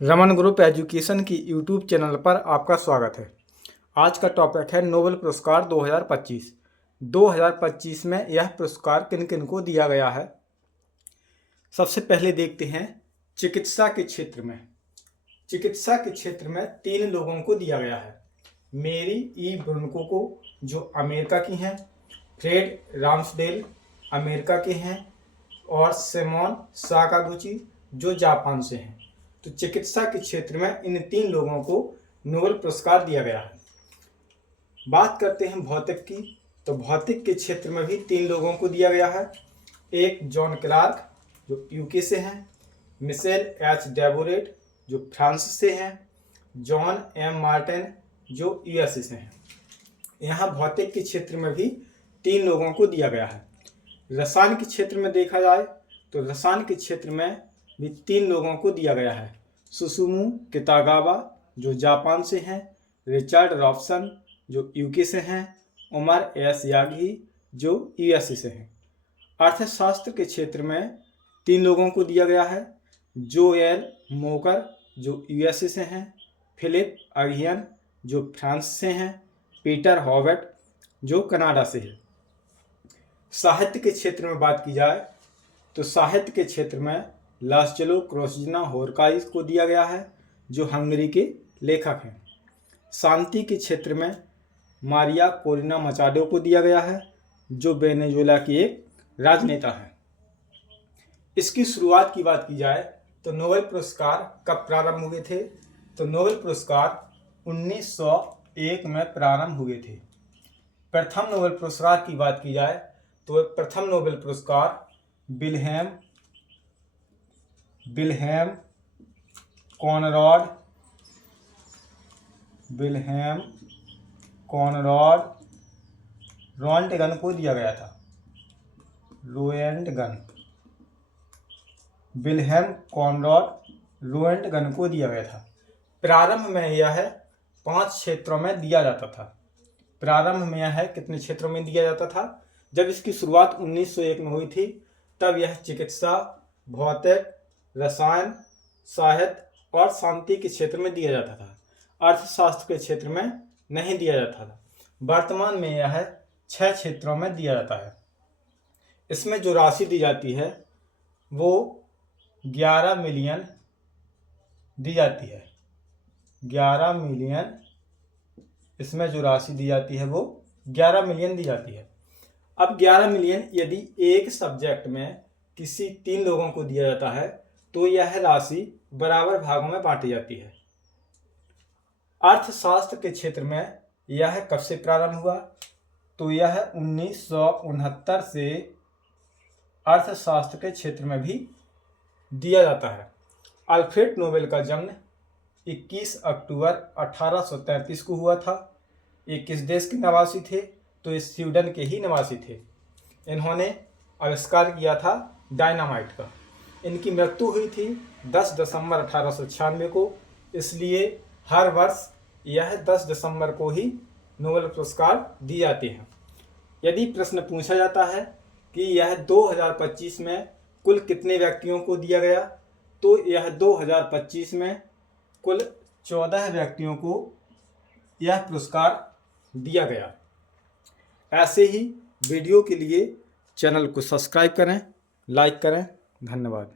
Raman group education की YouTube channel पर आपका स्वागत है। आज का टॉपिक है नोबेल पुरस्कार 2025। 2025 में यह पुरस्कार किन किन को दिया गया है। सबसे पहले देखते हैं चिकित्सा के क्षेत्र में। चिकित्सा के क्षेत्र में 3 लोगों को दिया गया है। मेरी ई ब्रुनको को, जो अमेरिका की हैं, फ्रेड राम्सडेल अमेरिका के हैं, और सिमोन साकागुची जो जापान से हैं। तो चिकित्सा के क्षेत्र में इन 3 लोगों को नोबेल पुरस्कार दिया गया है। बात करते हैं भौतिक की, तो भौतिक के क्षेत्र में भी 3 लोगों को दिया गया है। एक जॉन क्लार्क जो यूके से हैं, मिशेल एच डेबोरेट जो फ्रांस से हैं, जॉन एम मार्टिन जो यूएसए से हैं। यहाँ भौतिक के क्षेत्र में भी 3 लोगों को दिया गया है। रसायन के क्षेत्र में देखा जाए तो रसायन के क्षेत्र में भी 3 लोगों को दिया गया है। सुसुमु कितागावा जो जापान से हैं, रिचर्ड रॉबसन जो यूके से हैं, उमर एस यागी जो यूएसए से हैं। अर्थशास्त्र के क्षेत्र में 3 लोगों को दिया गया है। जोएल मोकर जो यूएसए से हैं, फिलिप अगियन जो फ्रांस से हैं, पीटर हॉवेट जो कनाडा से है। साहित्य के क्षेत्र में बात की जाए तो साहित्य के क्षेत्र में लास्चेलो क्रोसिजना होरकाई को दिया गया है जो हंगरी के लेखक हैं। शांति के क्षेत्र में मारिया कोरिना मचाडो को दिया गया है जो वेनेजुएला की एक राजनेता है। इसकी शुरुआत की बात की जाए तो नोबेल पुरस्कार कब प्रारंभ हुए थे, तो नोबेल पुरस्कार 1901 में प्रारंभ हुए थे। प्रथम नोबेल पुरस्कार की बात की जाए तो प्रथम नोबेल पुरस्कार विल्हेम कॉनराड रोएंटगन को दिया गया था। विल्हेम कॉनराड रोएंटगन को दिया गया था। प्रारंभ में यह 5 क्षेत्रों में दिया जाता था। प्रारंभ में यह कितने क्षेत्रों में दिया जाता था? जब इसकी शुरुआत 1901 में हुई थी तब यह चिकित्सा, भौतिक, रसायन, साहित्य और शांति के क्षेत्र में दिया जाता था। अर्थशास्त्र के क्षेत्र में नहीं दिया जाता था। वर्तमान में यह 6 क्षेत्रों में दिया जाता है। इसमें जो राशि दी जाती है वो 11 मिलियन दी जाती है। 11 मिलियन, इसमें जो राशि दी जाती है वो 11 मिलियन दी जाती है। अब 11 मिलियन यदि एक सब्जेक्ट में किसी 3 लोगों को दिया जाता है तो यह राशि बराबर भागों में बांटी जाती है। अर्थशास्त्र के क्षेत्र में यह कब से प्रारंभ हुआ, तो यह 1969 से अर्थशास्त्र के क्षेत्र में भी दिया जाता है। अल्फ्रेड नोबेल का जन्म 21 अक्टूबर 1833 को हुआ था। ये किस देश के निवासी थे, तो ये स्वीडन के ही निवासी थे। इन्होंने आविष्कार किया था डायनामाइट का। इनकी मृत्यु हुई थी 10 दिसंबर 1896 को, इसलिए हर वर्ष यह 10 दिसंबर को ही नोबेल पुरस्कार दिए जाते हैं। यदि प्रश्न पूछा जाता है कि यह 2025 में कुल कितने व्यक्तियों को दिया गया, तो यह 2025 में कुल 14 व्यक्तियों को यह पुरस्कार दिया गया। ऐसे ही वीडियो के लिए चैनल को सब्सक्राइब करें, लाइक करें। धन्यवाद।